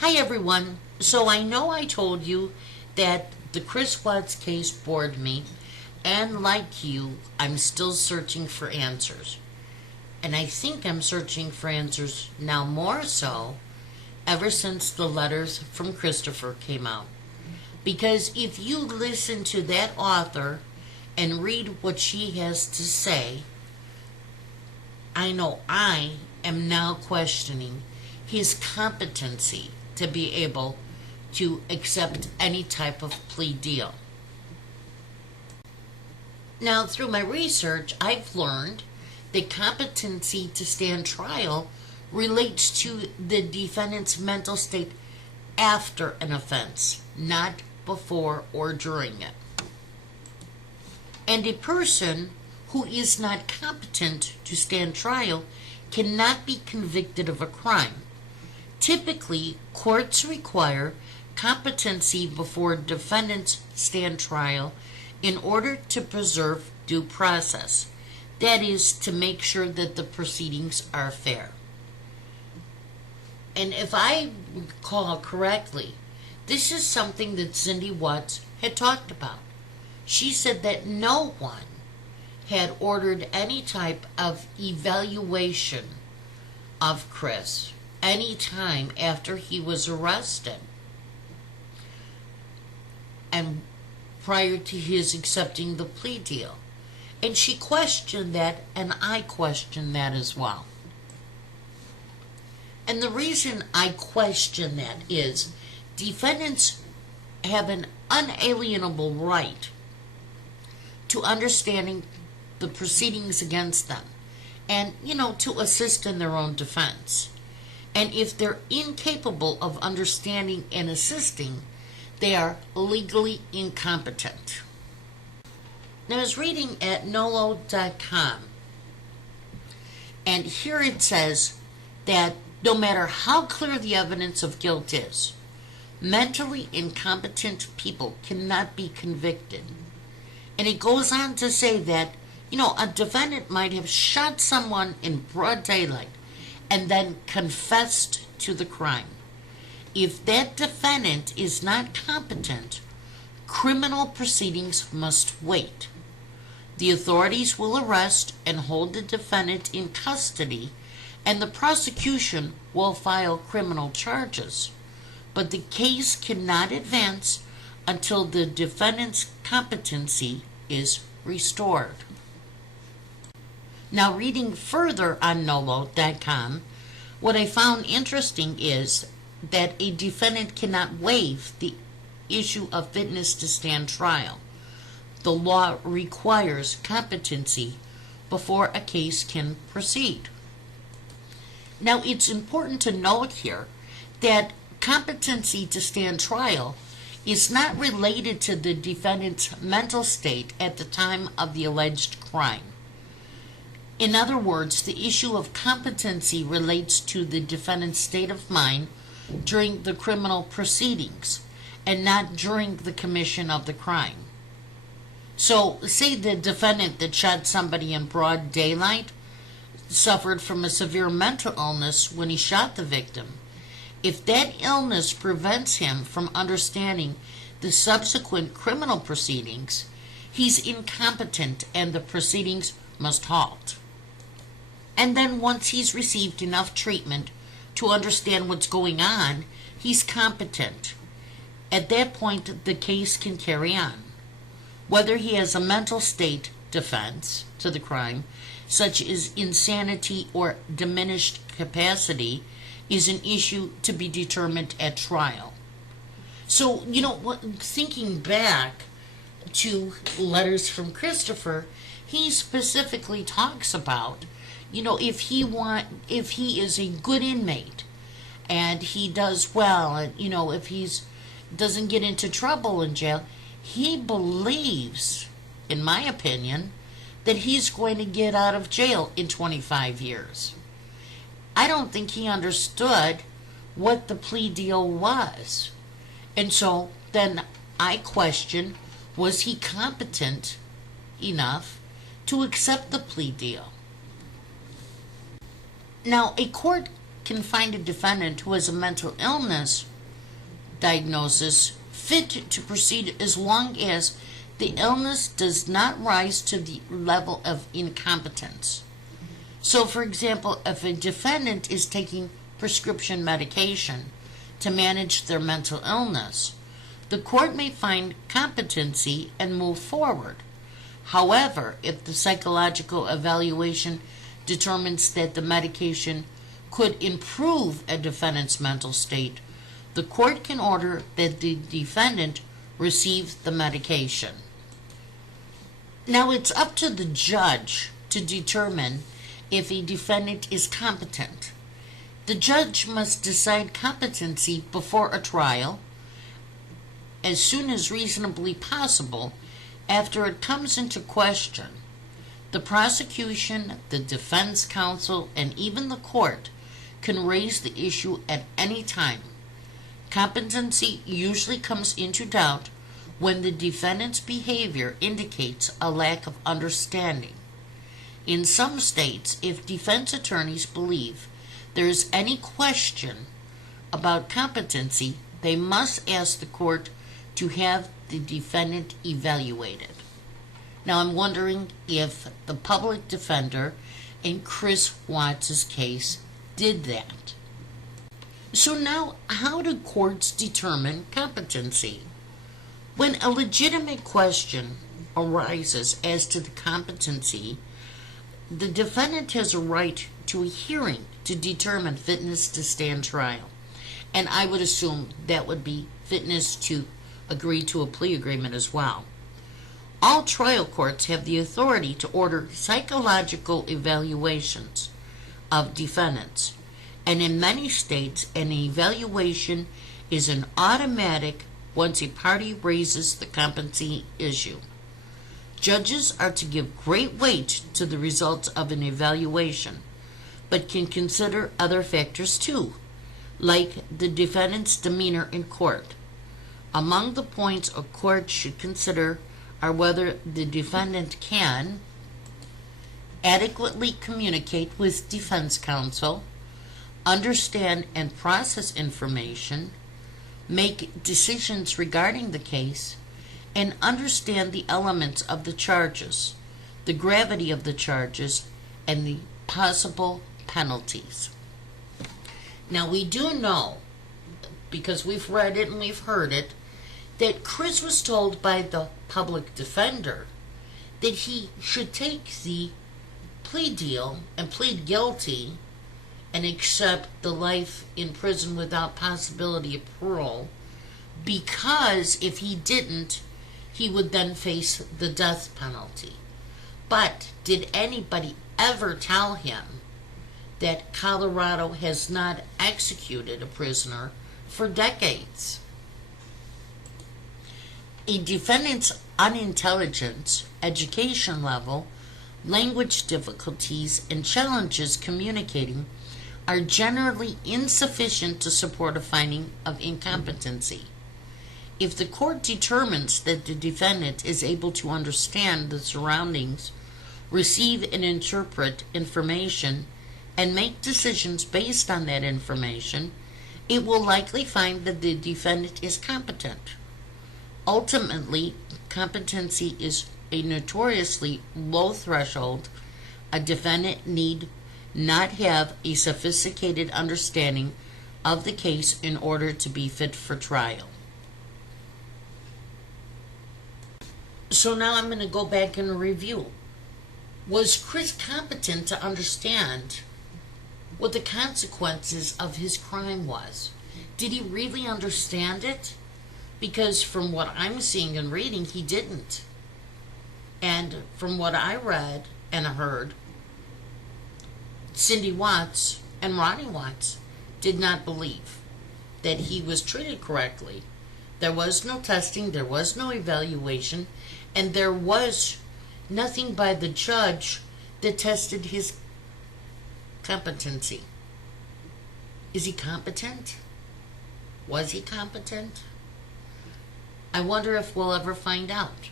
Hi everyone. So I know I told you that the Chris Watts case bored me, and like you, I'm still searching for answers. And I think I'm searching for answers now more so ever since the letters from Christopher came out. Because if you listen to that author and read what she has to say, I know I am now questioning his competency to be able to accept any type of plea deal. Now, through my research, I've learned that competency to stand trial relates to the defendant's mental state after an offense, not before or during it. And a person who is not competent to stand trial cannot be convicted of a crime. Typically, courts require competency before defendants stand trial in order to preserve due process. That is, to make sure that the proceedings are fair. And if I recall correctly, this is something that Cindy Watts had talked about. She said that no one had ordered any type of evaluation of Chris any time after he was arrested and prior to his accepting the plea deal. And she questioned that, and I questioned that as well. And the reason I question that is defendants have an unalienable right to understanding the proceedings against them and, to assist in their own defense. And if they're incapable of understanding and assisting, they are legally incompetent. Now, I was reading at nolo.com, and here it says that no matter how clear the evidence of guilt is, mentally incompetent people cannot be convicted. And it goes on to say that, a defendant might have shot someone in broad daylight and then confessed to the crime. If that defendant is not competent, criminal proceedings must wait. The authorities will arrest and hold the defendant in custody, and the prosecution will file criminal charges. But the case cannot advance until the defendant's competency is restored. Now, reading further on nolo.com, what I found interesting is that a defendant cannot waive the issue of fitness to stand trial. The law requires competency before a case can proceed. Now, it's important to note here that competency to stand trial is not related to the defendant's mental state at the time of the alleged crime. In other words, the issue of competency relates to the defendant's state of mind during the criminal proceedings and not during the commission of the crime. So, say the defendant that shot somebody in broad daylight suffered from a severe mental illness when he shot the victim. If that illness prevents him from understanding the subsequent criminal proceedings, he's incompetent and the proceedings must halt. And then once he's received enough treatment to understand what's going on, he's competent. At that point, the case can carry on. Whether he has a mental state defense to the crime, such as insanity or diminished capacity, is an issue to be determined at trial. So, thinking back to letters from Christopher, he specifically talks about, if he is a good inmate and he does well, and if he's doesn't get into trouble in jail, he believes, in my opinion, that he's going to get out of jail in 25 years. I don't think he understood what the plea deal was. And so then I question, was he competent enough to accept the plea deal? Now, a court can find a defendant who has a mental illness diagnosis fit to proceed as long as the illness does not rise to the level of incompetence. So, for example, if a defendant is taking prescription medication to manage their mental illness, the court may find competency and move forward. However, if the psychological evaluation determines that the medication could improve a defendant's mental state, the court can order that the defendant receive the medication. Now, it's up to the judge to determine if a defendant is competent. The judge must decide competency before a trial as soon as reasonably possible after it comes into question. The prosecution, the defense counsel, and even the court can raise the issue at any time. Competency usually comes into doubt when the defendant's behavior indicates a lack of understanding. In some states, if defense attorneys believe there is any question about competency, they must ask the court to have the defendant evaluated. Now, I'm wondering if the public defender in Chris Watts' case did that. So now, how do courts determine competency? When a legitimate question arises as to the competency, the defendant has a right to a hearing to determine fitness to stand trial. And I would assume that would be fitness to agree to a plea agreement as well. All trial courts have the authority to order psychological evaluations of defendants. And in many states, an evaluation is an automatic once a party raises the competency issue. Judges are to give great weight to the results of an evaluation, but can consider other factors too, like the defendant's demeanor in court. Among the points a court should consider are whether the defendant can adequately communicate with defense counsel, understand and process information, make decisions regarding the case, and understand the elements of the charges, the gravity of the charges, and the possible penalties. Now, we do know, because we've read it and we've heard it, that Chris was told by the public defender that he should take the plea deal and plead guilty and accept the life in prison without possibility of parole, because if he didn't, he would then face the death penalty. But did anybody ever tell him that Colorado has not executed a prisoner for decades? A defendant's unintelligence, education level, language difficulties, and challenges communicating are generally insufficient to support a finding of incompetency. If the court determines that the defendant is able to understand the surroundings, receive and interpret information, and make decisions based on that information, it will likely find that the defendant is competent. Ultimately, competency is a notoriously low threshold. A defendant need not have a sophisticated understanding of the case in order to be fit for trial. So now I'm going to go back and review. Was Chris competent to understand what the consequences of his crime was? Did he really understand it? Because from what I'm seeing and reading, he didn't. And from what I read and heard, Cindy Watts and Ronnie Watts did not believe that he was treated correctly. There was no testing, there was no evaluation, and there was nothing by the judge that tested his competency. Is he competent? Was he competent? I wonder if we'll ever find out.